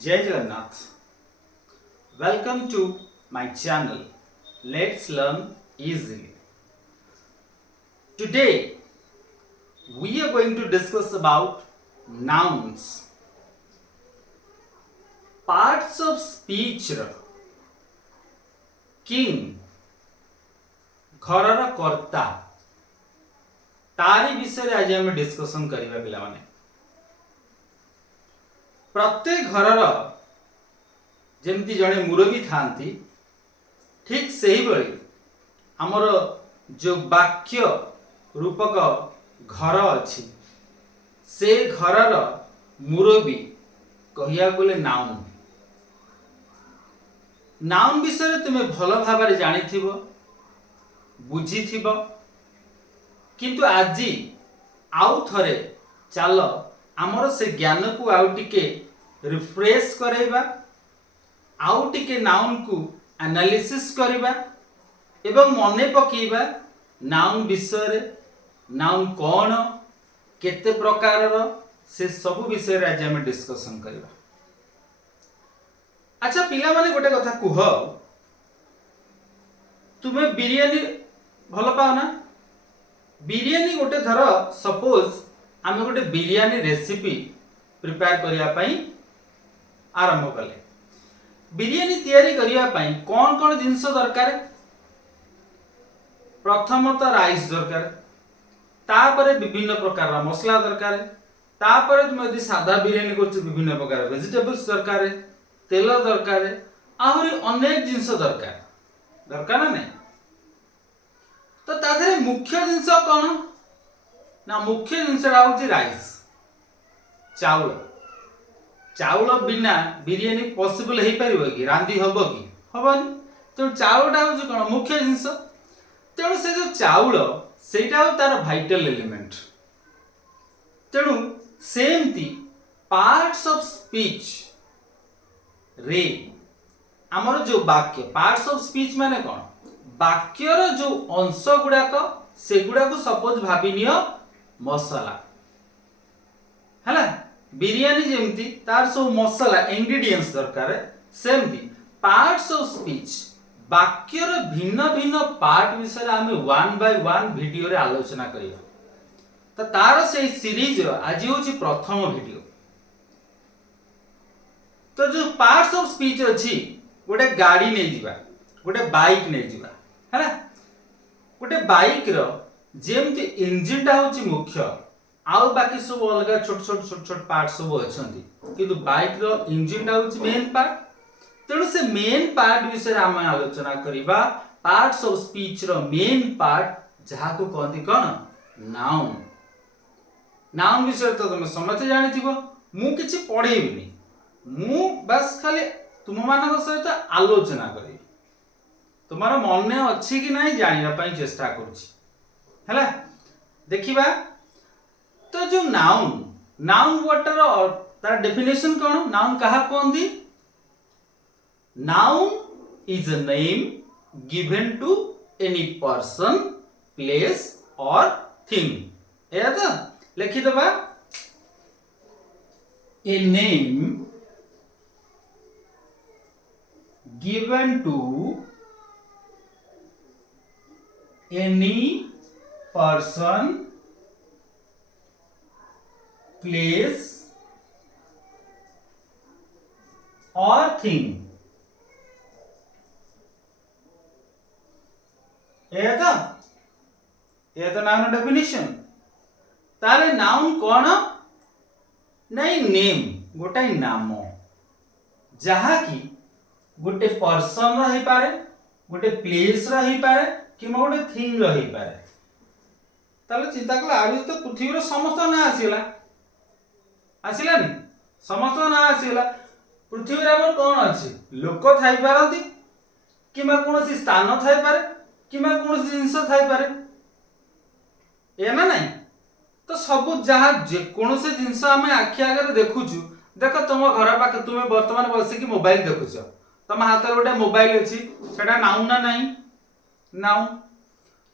Jai Jagannath. Welcome to my channel. Let's learn easily. Today we are going to discuss about nouns. Parts of speech ର king ଘରର କର୍ତ୍ତା तारी विषय आज आम डिस्कसन करवा पिलाने प्रत्येक घरर जमती जड़े मुरबी था ठीक से ही बड़ी आमर जो वाक्य रूपक घर अच्छी से घरर मुरबी कहिया बोले नाउन नाउन विषय तुम्हें भल भाव जानी बुझी किंतु आज आउ थरे चल आमर से ज्ञान को आउ टिके रिफ्रेश करैबा आउ टिके नाउन को एनालिसिस करबा एवं मने पकेबा नाउन विषय रे नाउन कौन केते प्रकार से सब विषय रे आज हम डिस्कशन करबा। अच्छा पिला माने गोटे कथा कुह तुम्हें बिरयानी भल पाओ ना बिरयानी गोटे धर सपोज आम गोटे बिरयानी रेसिपी प्रिपेयर करने आरंभ कले बिरयानी तैयारी करने कौन कौन जिनस दरकार प्रथमतः राइस दरकार तापर विभिन्न प्रकार मसला दरकार तापर तुम यदि सादा बिरयानी कर विभिन्न प्रकार वेजिटेबल्स दरकार तेल दरकार आहरी अनेक जिनस दरकार दरकार ना तो ताधरे मुख्य जिनस कौन ना मुख्य जिनसटा हूँ राइस चाउल चाउल बिना बिरयानी पॉसिबल हो पार कि रांधि हम कि हेनी तेणु चाउलटा हूँ कौन मुख्य जिनस तेणु से जो चाउल सेटा तार भाइटल एलिमेंट तेणु सेमती पार्ट्स ऑफ स्पीच रे आमर जो वाक्य पार्ट्स ऑफ स्पीच माने कौन वाक्यर जो अंश गुड़ाक से गुड़ाक सपोज भाभी नियो मसला है बिरयानी जमती तार सब मसला इंग्रेडिएंट्स दरकार सेमती पार्ट्स ऑफ स्पीच वाक्यर भिन्न भिन्न पार्ट विषय आम वन बाय वन वीडियो रे आलोचना करिया तो तार से सीरीज रो आज होची प्रथम वीडियो। तो जो पार्ट्स ऑफ स्पीच अच्छी गोटे गाड़ी नहीं जीवा गोटे बाइक नहीं जीवा है गोटे बाइक रो जेमती इंजिन टा होची मुख्य आउ बाकी सब अलग छोट छोट पार्ट सब अच्छी किंतु बाइक रो इंजिन टा होची मेन पार्ट तेणु से मेन पार्ट विषय आम आलोचना करिबा पार्ट्स ऑफ स्पीच रो मेन पार्ट जहा को कहती कौन नाउन नाउन विषय तो तुम समझते जानी थी मु किछि पढ़ेबिनी मु बस खाली तुम मानक सहित आलोचना करी तुम्हार मन अच्छी कि नहीं जानिबा चेष्टा करुछि देखिबा तो जो नाउन नाउन वाटर तार डेफिनेशन कौन नाउन कहा कहती noun is a name given to any person place or thing या तो लिखि दबा a name given to any person place or thing ये तो नाउन डेफिनेशन ताले नाउन कौन नहीं नेम गोटे नाम जहा कि गोटे पर्सन रही पारे गोटे प्लेस रही पारे कि गोटे थिंग रही पारे ताले चिंता कला आज तो पृथ्वी समस्त ना आसीला आसिलानी समस्त ना आसीला पृथ्वी रे कौन अच्छी लोक थाई पारती कि कौन स्थान थाई पारे कि कौन जिनस थाई पारे ए ना नहीं तो सब जहाँ जेकोसी जिनस आम आखि आगे देखुचु देख तुम घर पाखे तुम्हें वर्तमान बसिक मोबाइल देखुच तुम हाथ में गोटे मोबाइल अच्छी सेटा नाउन ना नहीं नाउन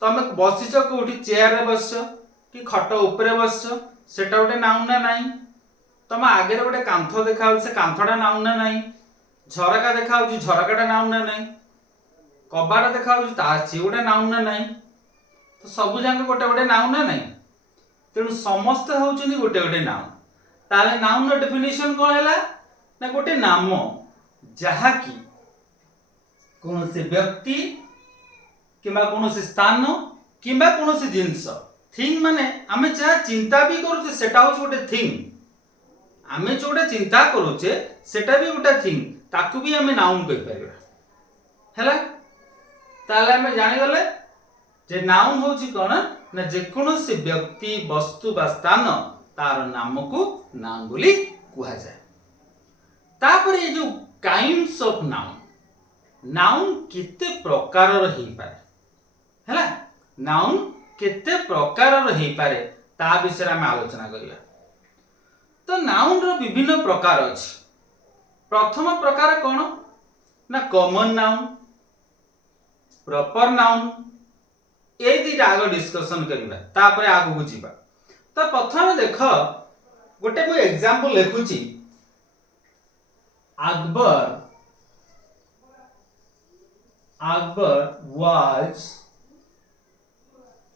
तुम बसिच कौटी चेयर रे बस कि खट उपरे बस सेटा गोटे नाउन ना नहीं तुम आगे गोटे कांथ देखा से कांथटा नाउन ना नहीं, झरका देखा झरकाटा नाउन ना नहीं, कबाट देखा सी गोटे नाउन ना नहीं, तो सब जाक गोटे गोटे नाउन ना नहीं, तेणु समस्ते होउछन्ति गोटे गोटे नाउन। ताले नाउन रो डेफिनेशन कोन हैला ना गोटे नाम जहा कि कौन से व्यक्ति किंबा कौन से स्थान किंबा कौन से जिंस थिंग माने आमे जहा चिंता भी करूचे सेटा होछ गोटे थिंग, आमे जोटे चिंता करूचे सेटा भी गोटे थिंग, ताकू भी आमे नाउन कहि परिबा हैला। ताले आमे जानि गले जे नाउन होची कोन ना जे कोनोसी व्यक्ति वस्तु बा स्थान तार नाम को नाउन बोली कुहा जाए। तापर ये जो काइंड्स ऑफ नाउन, नाउन केते प्रकार रही पारे हैला, नाउन केते प्रकार रही पारे ता विषय में आलोचना करिया। तो नाउन रो विभिन्न प्रकार अछि। प्रथम प्रकार कोन ना कॉमन नाउन, प्रॉपर नाउन, ए दिटा आगो डिस्कशन करिबा तापर आगो बुझिबा। तो प्रथम देख गोटे मु example लिखुची, Akbar was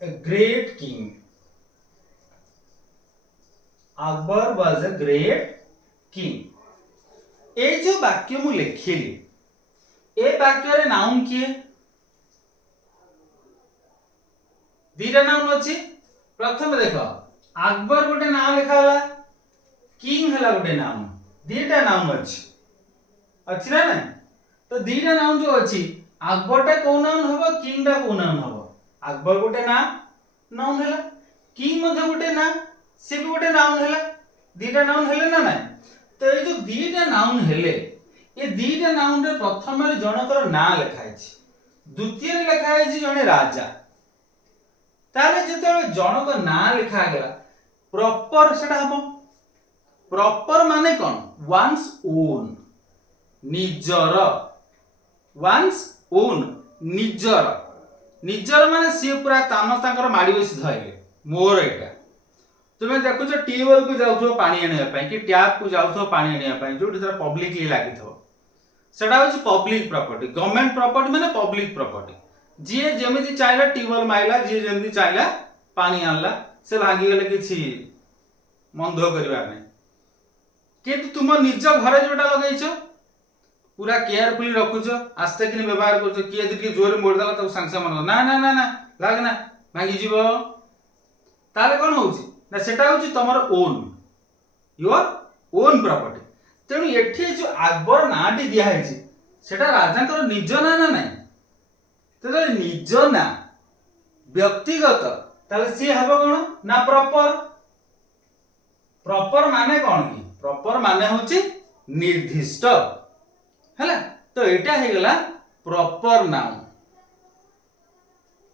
a great king. Akbar was a great king. ए जो वाक्य मु लिखिली ए वाक्य रे नाउन किए दीटा नाउन अछि। प्रथम देख अकबर गोटे नाम लिखा होला, किंग हला गोटे नाउन, दीटा नाउन अछि ना ना। तो दीटा नाउन जो अछि अकबर टा को नाउन हबो, किंग टा को नाउन हबो। अकबर गोटे नाउन हला, किंग मध्ये गोटे ना से भी गोटे नाउन हला, दीटा नाउन हेले ना ना। तो ये जो दीटा नाउन हेले ये दीटा नाउन रे प्रथम रे जनकर ना लिखा अछि, द्वितीय रे लिखा अछि जने राजा। ताले जेते जनक ना लिखा गेला प्रॉपर सेटा हबो। प्रॉपर माने कोन वंस ओन, निजर, वंस ओन निजर, निजर माने सी पूरा तान तांकर माडी बसी धइले मोर एटा। तुमे देखुछ ट्यूबवेल को जाउथो पानी आनिया पई कि टैप को जाउथो पानी आनिया पई जो जरा पब्लिकली लागिथो सेटा होछ पब्लिक प्रॉपर्टी। गवर्नमेंट प्रॉपर्टी माने पब्लिक प्रॉपर्टी। जे जेमिति चाइला ट्यूबवेल माइला, जे जेमिति चाइला पानी आनला, से भागी गेले किछि मंदो करबा नै। किंतु तुम निज घरे जोटा लगैछो पूरा केयरफुली रखुछ, आस्ते किने व्यवहार करछ, किए यदि जोर मोड़ दला त सांग सांग मन ना ना ना ना लाग ना भागी जीवो, ताले कोन होउछि ना सेटा होउछि तमर ओन, योर ओन प्रॉपर्टी। तेणु एठी जो अकबर नाटी दिया हैछि सेटा राजांकर निज ना ना नै। तो निज ना व्यक्तिगत ताले सी हबो कोन ना प्रॉपर। प्रॉपर माने कोन की, प्रॉपर माने होछि निर्दिष्ट हैला। तो एटा हे गेला प्रॉपर नाउन।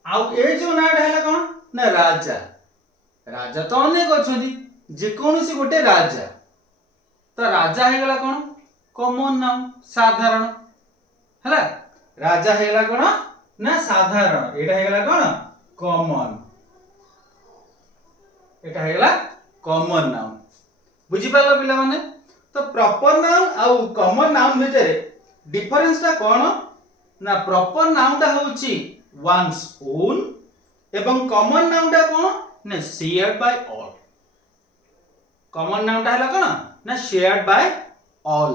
आउ ए जो नाड हैला कोन ना राजा। राजा तो अनेक अछंती, जे कोनसी गोटे राजा, तो राजा हे गेला कोन कॉमन नाउन, साधारण हैला। राजा हे गेला कोन ना साधारण, एटा हे गेला कोन कॉमन, एटा हे गेला कॉमन नाउन। बुझी पालो पिला माने। तो प्रॉपर नाउन आउ कॉमन नाउन भितरे डिफरेंस ता कोन ना प्रॉपर नाउन ता होउची वंस ओन एवं कॉमन नाउन ता कोन ना shared by all. Common noun ता हला कोन ना शेयर्ड बाय ऑल।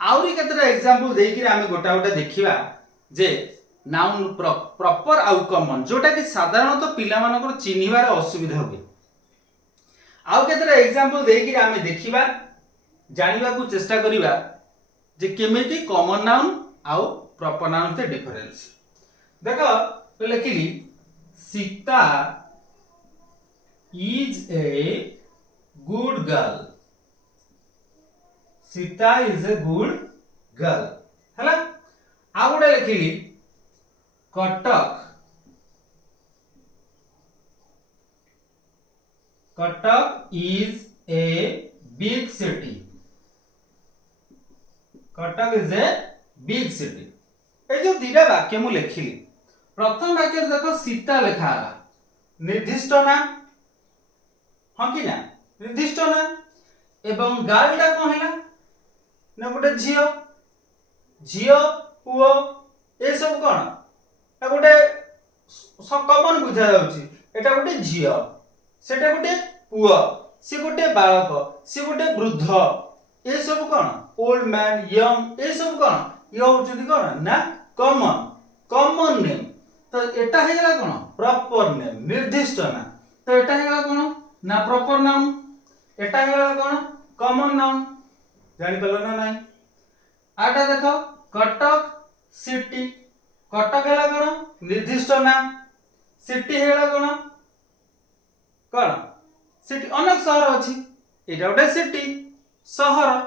आउरी केतरा एग्जांपल देई कि आमे गोटा गोटा देखिबा जे नाउन प्रॉपर आउ कॉमन जोटा कि साधारणतः पिला मानकर चिन्हिबार असुविधा हुए। आउ केतरा एग्जांपल देई कि आमे देखिबा जानिबा को चेष्टा करिबा जे केमिति कॉमन नाउन आउ प्रॉपर नाउन ते डिफरेंस। देखो तो लिखिली Sita is a good girl, Sita is a good girl हैला। आ गोटे लिखिली Cuttack, Cuttack is a big city, Cuttack is a big city. ए जो दीटा वाक्य मु लिखिली, प्रथम वाक्य देखो सीता लिखा है निर्दिष्ट ना, हाँ कि ना निर्दिष्ट ना, एवं गर्ल टा कौन है ना गोटे झियो झियो पुओ ए सब कौन ना गोटे कमन बुझा जाउची एटा गोटे झियो सेटा गोटे पुओ से गोटे बालक से गोटे वृद्ध ए सब कौन ओल्ड मैन यंग ए सब कौन ये होचुदी कौन ना कॉमन कॉमन नेम तो एटा हे गला कौन प्रॉपर नेम निर्दिष्ट ना तो एटा हे गला कौन ना प्रॉपर नाउन एटा हे गला कौन कॉमन नाउन जानि पलो ना नाही आटा देखो कटक सिटी कटक हेला कौन निर्दिष्ट नाम सिटी हेला कौन कौन सिटी अनेक शहर अछि एटा गोटे सिटी शहर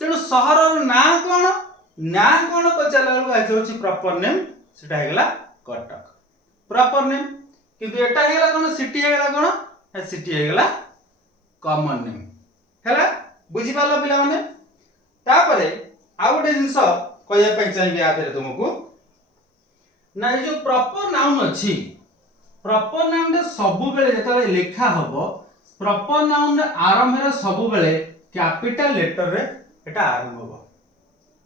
तेणु शहर ना कौन पचारा बेलू प्रॉपर नेम सेटा हेगला कटक प्रॉपर नेम किंतु एटा हेगला कौन सिटी हेगला कौन सिटी हेगला कॉमन नेम हैला बुझी पालो पिला माने तापरे आ गोटे जिंस कहया पई चाहिबे आदरे तुमको ना ये जो प्रॉपर नाउन अछि प्रॉपर नाउन रे सब बेले जेतले लिखा हबो प्रॉपर नाउन रे आरंभ रे सब बेले कैपिटल लेटर रे एटा आरंभ हबो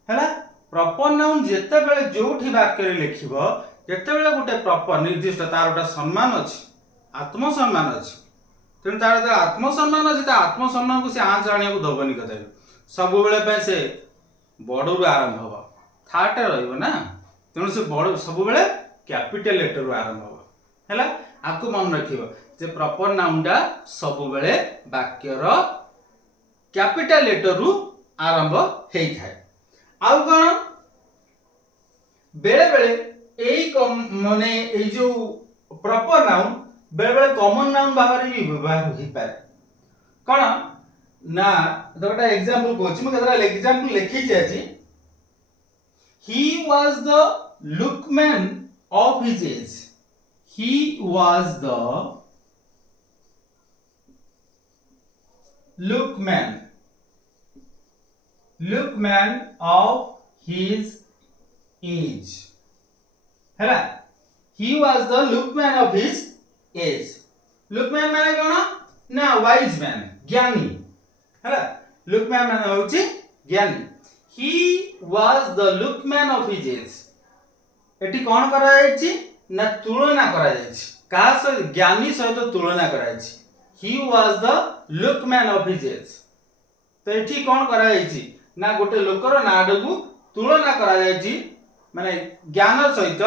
हैला प्रॉपर नाउन जेते बेले जोठी वाक्य रे लिखिबो जेते बेले गोटे प्रॉपर निर्दिष्ट तार गोटे सम्मान अछि आत्मसम्मान अछि तेणु तार आत्मसम्मान अछि ता आत्मसम्मान को से आंच आनिया को दबनी कथा सब बेले पे से बड़ू आरंभ हबो थार्ड रहइबो ना तेणु से बड़ सब बेले कैपिटल लेटर रो आरंभ हबो हैला आको मन रखिबो जे प्रॉपर नाउन टा सब बेले वाक्य रो कैपिटल लेटर रु आरंभ हेई थाए आउ कोन बेले बेले एई माने एई जो प्रॉपर नाउन बेले बेले कॉमन नाउन भाबरे भी व्यवहार होई पारे कोन ना दोटा एग्जांपल कोछि म केतरा एग्जांपल लिखि छै अछि he was the lookman of his age he was the lookman of his age हैला he was the lookman of his age lookman माने कोन ना wise man ज्ञानी हैला lookman माने होची ज्ञानी he was the lookman of his age एटी कोन करा जायछि ना तुलना करा जायछि का से ज्ञानी सहित तुलना करा जायछि he was the lookman of his age तो एठी कोन करा जायछि ना गोटे लोकर नाडगु तुलना करा जायछि माने ज्ञान सहित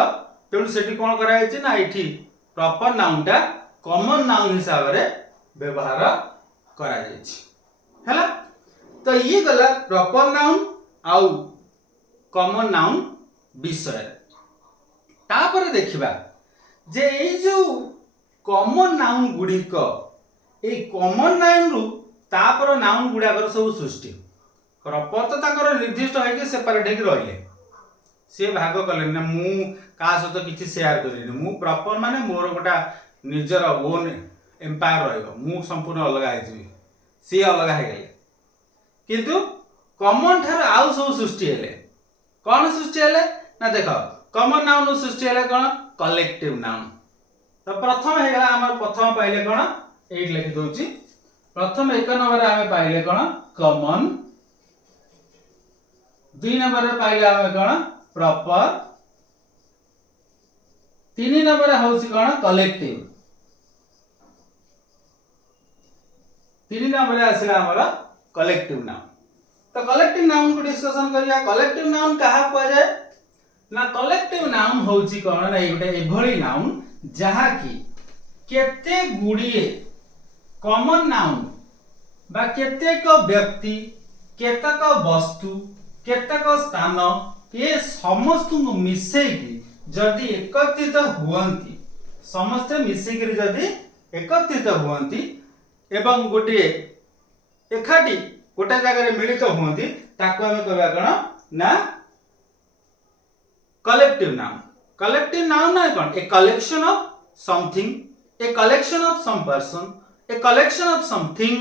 तेणु सेठी कोन करा जायछि ना एठी प्रॉपर नाउन टा कॉमन नाउन हिसाब रे व्यवहार करा जायछि हैला तो ये गला प्रॉपर नाउन आउ कॉमन नाउन विषय तापर देखिबा जे ए जो कॉमन नाउन गुडी को ए कॉमन नाउन रु तापर नाउन गुडा कर सब सृष्टि प्रॉपर तो ताकर निर्दिष्ट है कि सेपरेट है कि रहले से भाग कले ना मु का सहित किछि शेयर करिनि मु प्रॉपर माने मोर गोटा निजर ओन एम्पायर रहइबो मु संपूर्ण अलग आइछि से अलग है गेले किंतु कॉमन थार आउ सब सृष्टि हेले कौन सृष्टि हेले ना देखो कॉमन नाउन सृष्टि हेले कौन कलेक्टिव नाउन तो प्रथम हे गला हमर प्रथम पाइले कौन 8 लिखि दोछि प्रथम एक नंबर रे हमें पाइले कौन कॉमन दुई नंबर रे पाइले हमें कौन प्रॉपर तीन नंबर रे होछि कौन कलेक्टिव तीन नंबर रे आसिला हमर कलेक्टिव नाउन तो कलेक्टिव नाउन को डिस्कशन करिया कलेक्टिव नाउन कहा को जाय ना कलेक्टिव नाउन होची कोन ना एगोटे एभली नाउन जहा कि केते गुडिए कॉमन नाउन बा केतेक व्यक्ति केतेक वस्तु केतेक स्थान ये समस्त को मिसै कि जदि एकत्रित हुअंती समस्त मिसै कि जदि एकत्रित हुअंती एवं गोटे एखाटी गोटे जगह मिलित हुअंती ताको हम कहबा कोन ना कलेक्टिव नाउन ना कोन a collection of something a collection of some person a collection of something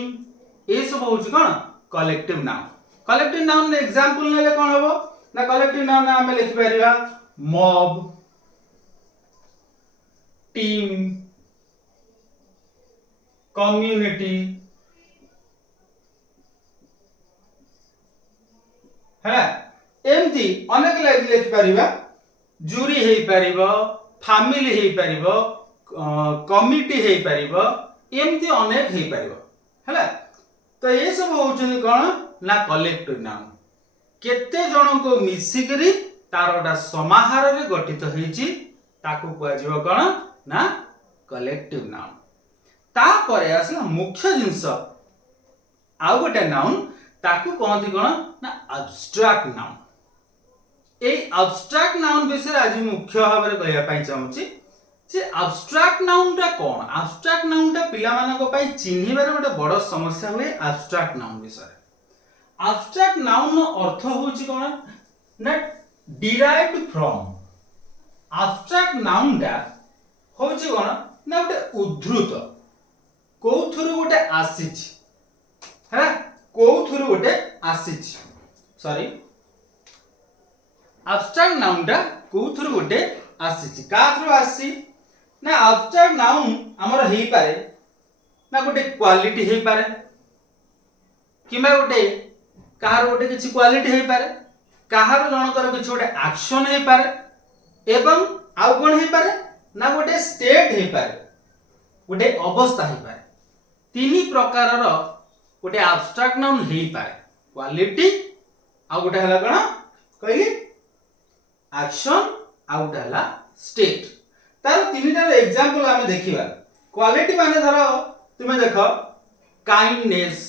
ए सब होची कोन कलेक्टिव नाउन रे एग्जांपल नेले कोन होबो ना कलेक्टिव नाउन हम लिखि परिबा मॉब टीम कम्युनिटी एमती अनेक लिखि परिबा जूरी हे परिबो फैमिली हे परिबो कमिटी हे परिबो एमती अनेक हे परिबो हैला। तो ये सब होउछन कोन ना कलेक्टिव नाउन केते जन को मिसिकरी तार गोटा समाहार रे गठित होईची ताकू कुआ जीव कोन ना कलेक्टिव नाउन। ता परे आसला मुख्य जिंस आउ गोटे नाउन ताकू कहती कोन ना एब्स्ट्रैक्ट नाउन। ए एब्स्ट्रैक्ट नाउन विषय आज मुख्य भाव में कहया पई चाहूची जे एब्स्ट्रैक्ट नाउन टा कोन। एब्स्ट्रैक्ट नाउन टा पिला मानक पई चिन्हिबार गोटे बड़ समस्या हुए एब्स्ट्रैक्ट नाउन विषय। एब्स्ट्रैक्ट नाउन अर्थ होची कोन ना डिराइव्ड फ्रॉम। एब्स्ट्रैक्ट नाउन टा होची कोन ना गोटे उद्धृत कोथुरु गोटे आसीछि है कोथुरु गोटे आसीछि सॉरी एब्स्ट्रैक्ट नाउन टा कोथुरु गोटे आसीछि का थ्रू आसी ना एब्स्ट्रैक्ट नाउन हमर हेई पारे ना गोटे क्वालिटी हेई पारे किबा गोटे कहार गोटे किछि क्वालिटी हेई पारे कहार जनकर किछि गोटे एक्शन हेई पारे एवं आउ कोन हेई पारे ना गोटे स्टेट हेई पारे गोटे अवस्था हेई पारे। तीन प्रकार गोटे एब्स्ट्रैक्ट नाउन हेई पारे क्वालिटी आ गोटे हला कोन कहली एक्शन आ गोटे हला स्टेट। तार तीनटार एग्जांपल आमे देखिबा। क्वालिटी माने धरो तुमे देखो काइंडनेस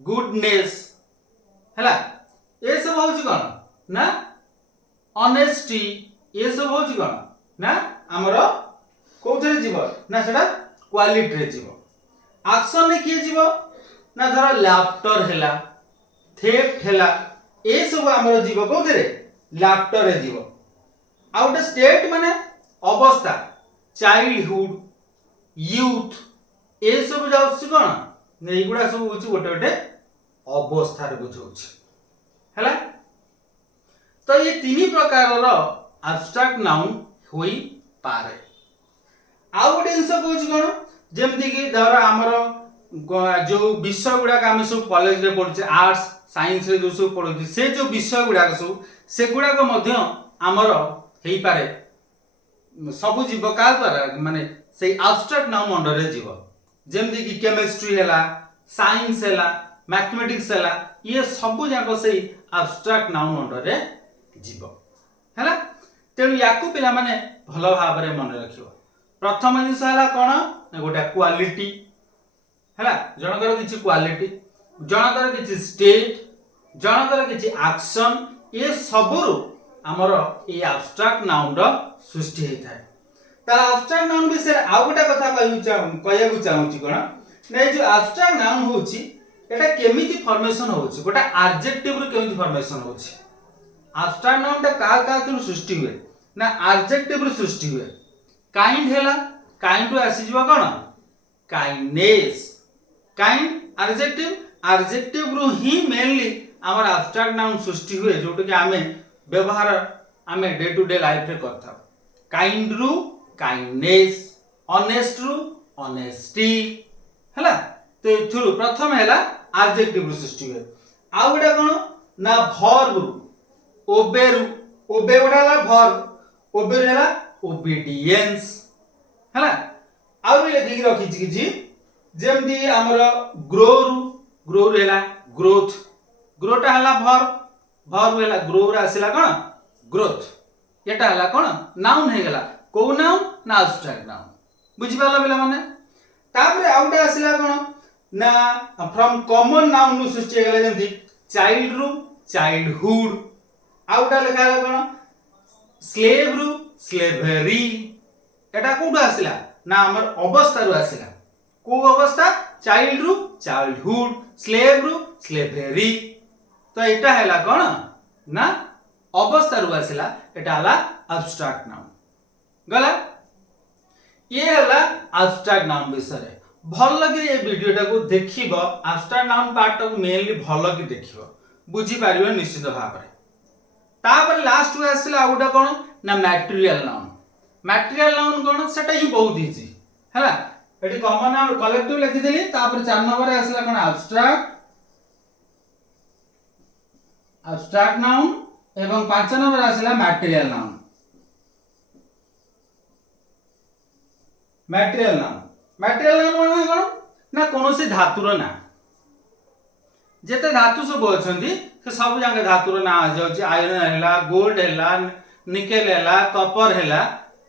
गुडनेस हला ए सब होउची कोन ना ऑनेस्टी ए सब होउची कोन ना हमरो कोथरे जीव ना सेटा क्वालिटी रे जीव। एक्शन में किए जीव ना धर लाफ्टर हैला थेफ्ट हैला ए सब हमर जीव कोथरे लाफ्टर रे जीव। आ गोटे स्टेट माने अवस्था चाइल्डहुड यूथ ए सब जाउछि कोन एगुडा सब होछि गोटे गोटे अवस्था रे बुझौछि हैला। तो ये तीन प्रकार रो एब्स्ट्रैक्ट नाउन होई पारे। आ गोटे जिंस कहछि कोन जेमति कि धर हमर जो विषय गुडा हम सब कॉलेज रे पढुचे आर्ट्स साइंस रे जो सब पढुचे से जो विषय गुडा सब से गुडा को मध्य हमर हेई पारे सब जीव का द्वारा माने से एब्स्ट्रैक्ट नाउन अंडर रे जीव जेमति कि केमिस्ट्री हैला साइंस हैला मैथमेटिक्स हैला ये सब जाको से एब्स्ट्रैक्ट नाउन अंडर रे जीव हैला। तेनु याकू पिला माने भलो भाव रे मन रखियो। प्रथम जिंस हैला कोन गोटा क्वालिटी हैला जनकर किछि क्वालिटी जनकर किछि स्टेट जनकर किछि एक्शन ये सबरु हमर ए एब्स्ट्रैक्ट नाउन रो सृष्टि हेइ थाए। तार एब्स्ट्रैक्ट नाउन विषय आ गोटा कथा कहयाकु चाहूची कोन नै जो एब्स्ट्रैक्ट नाउन होची एटा केमिति फॉर्मेशन होची गोटा एडजेक्टिव रो केमिति फॉर्मेशन होची। एब्स्ट्रैक्ट नाउन ता का थ्रू सृष्टि हुए ना एडजेक्टिव रो सृष्टि हुए। काइंड हैला काइंड रो आसी जीवा कोन काइंडनेस काइंड एडजेक्टिव रो ही मेनली हमर एब्स्ट्रैक्ट नाउन सृष्टि हुए जोट कि हमें व्यवहार हमें डे टू डे लाइफ रे करथा। काइंड रू काइंडनेस ऑनेस्ट रू ऑनेस्टी हैला। तो थ्रू प्रथम हैला एडजेक्टिव रू सृष्टि हुए। आ गोटा कोन ना वर्ब रू ओबे गोटा हैला वर्ब ओबे हैला ओबीडियंस हैला। आ भी लेखि रखिछि किछि जेमति हमर ग्रो हैला ग्रोथ ग्रोटा हैला वर्ब हैला ग्रो रे आसिला कोन ग्रोथ एटा हैला कोन नाउन हे गेला को नाउन ना एब्स्ट्रैक्ट नाउन बुझि पाला बिला माने। तापरे आउटा आसिला कोन ना फ्रॉम कॉमन नाउन नु सृष्टि गेला जेमति चाइल्ड रू चाइल्डहुड आउटा लेखा हैला कोन स्लेव रू स्लेवरी एटा कोडु आसिला ना हमर अवस्था रू आसिला को अवस्था चाइल्ड रू चाइल्डहुड स्लेव रू स्लेवरी। तो एटा हैला कोन ना अवस्था रू आसिला एटा हला एब्स्ट्रैक्ट नाउन गला। ये हला एब्स्ट्रैक्ट नाउन विषय भल लगे ये वीडियोटा को देखिबो एब्स्ट्रैक्ट नाउन पार्ट को मेनली भल कि देखिबो बुझी पारिबो निश्चित भाव रे। तापर लास्ट को आसिला आउटा कोन ना मटेरियल नाउन कोन सेटा ही बहुत इजी हैला। एटी कॉमन नाउन कलेक्टिव लिखि देली तापर 4 नंबर रे आसिला कोन एब्स्ट्रैक्ट नाउन एवं 5 नंबर आसला मटेरियल नाउन। मटेरियल नाउन माने कोन ना कोनोसी धातुर ना जेते धातु सब अछंती से सब जाके धातुर ना आ जाउची। आयरन हैला, गोल्ड हैला, निकेल हैला, कॉपर हैला,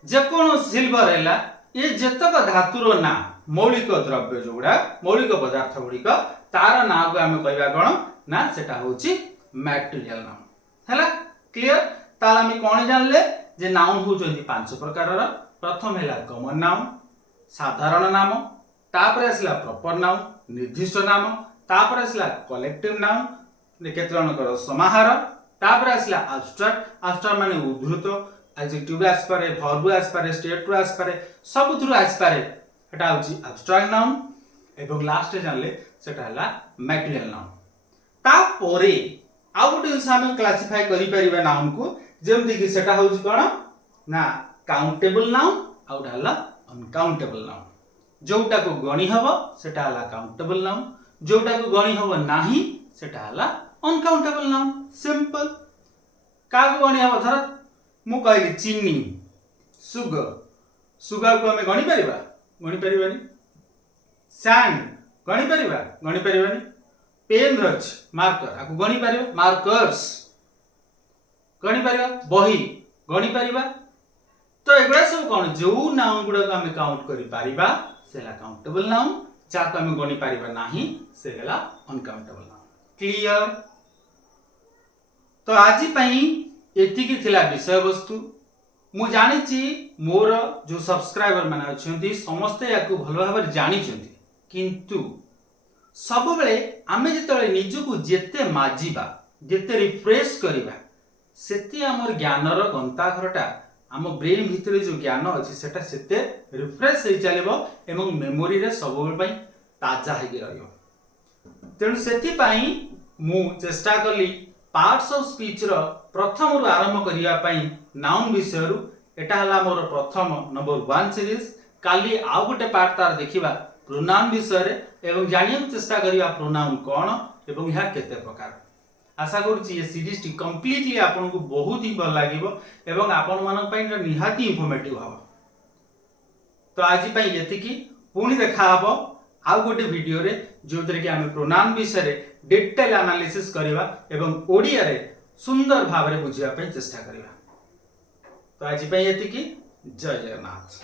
जे कोनो सिल्वर हैला, ये जेतक धातुर ना मौलिक द्रव्य जोड़ा मौलिक पदार्थ गुड़िक तार ना को आम कहवा कौन ना सेटा होची मटेरियल नाउन। हैला क्लियर? ताल आम कौन जानले जे नाउन होचंती 5 प्रकार। प्रथम हैला कॉमन नाउन साधारण नाम, तापर आसला प्रॉपर नाउन निर्दिष्ट नाम, तापर आसला कलेक्टिव नाउन केते जनकर समाहार, तापर आसला एब्स्ट्रैक्ट। एब्स्ट्रैक्ट माने उद्धृत, एडजेक्टिव आसपारे, वर्ब आसपारे, स्टेट आसपारे, सब थ्रू आसपारे, एटा होची एब्स्ट्रैक्ट नाउन। एवं लास्ट जानले सेटा हला मटेरियल नाउन। तापरे आ गोटे हम क्लासिफाई करि परिबा नाउन को, जेमति कि सेटा होची कोन ना काउंटेबल नाउन आ गोटे हला अनकाउंटेबल नाउन। जोटा को गणी हबो सेटा हला काउंटेबल नाउन, जोटा को गणी हबो नाही सेटा हला अनकाउंटेबल नाउन। सिंपल। का को गणी हबो धर मु कहली चीनी सुगर, सुगर को हमें गणी परिबानी। सैंड गणी परिबानी। पेन रच मार्कर आको गणी परिबा, मार्कर्स गणी परिबा, बही गणी परिबा। तो एगुड़ा सब कौन जो नाउन गुड़ा को हमें काउंट करि परिबा सेला काउंटेबल नाउन, जा को हमें गणी परिबा नाही सेला अनकाउंटेबल नाउन। क्लियर? तो आज पई एतिकी थिला विषय वस्तु। मु जानिछि मोर जो सब्सक्राइबर माने अछंती समस्त याकू भलो भाबर जानिछंती, किंतु सब बेले आमे जेतले निजको जेते माजिबा जेते रिफ्रेश करिबा सेते हमर ज्ञानर गंताघरटा आम ब्रेन भितर जो ज्ञान अच्छी सेटा सेते रिफ्रेश हो चलो एवं मेमोरी रे सब पई ताजा हो रहियो। तेणु सेति पई मु चेष्टा कली पार्ट्स ऑफ स्पीच रो प्रथम रु आरंभ करिया पई नाउन विषय रु। एटा हला मोर प्रथम नंबर 1 सीरीज। काली आउ गोटे पार्ट तार देखिबा प्रोनाउन विषय रे एवं जानिया चेष्टा करिया प्रोनाउन कोन एवं यहा केते प्रकार। आशा करुच्ची ये सीरीज टी कंप्लीटली आपन को बहुत ही भल लागिवो एवं आपन मानक पई निहाती इंफॉर्मेटिव हबो। तो आज पई एतिकी पुणी देखा हबो आउ गोटे वीडियो रे जोतरे कि हम प्रोनाउन विषय रे डिटेल एनालिसिस करिवा एवं ओडिया रे सुंदर भाव रे बुझिया पई चेष्टा करिवा। तो आज पई एतिकी जय जगन्नाथ।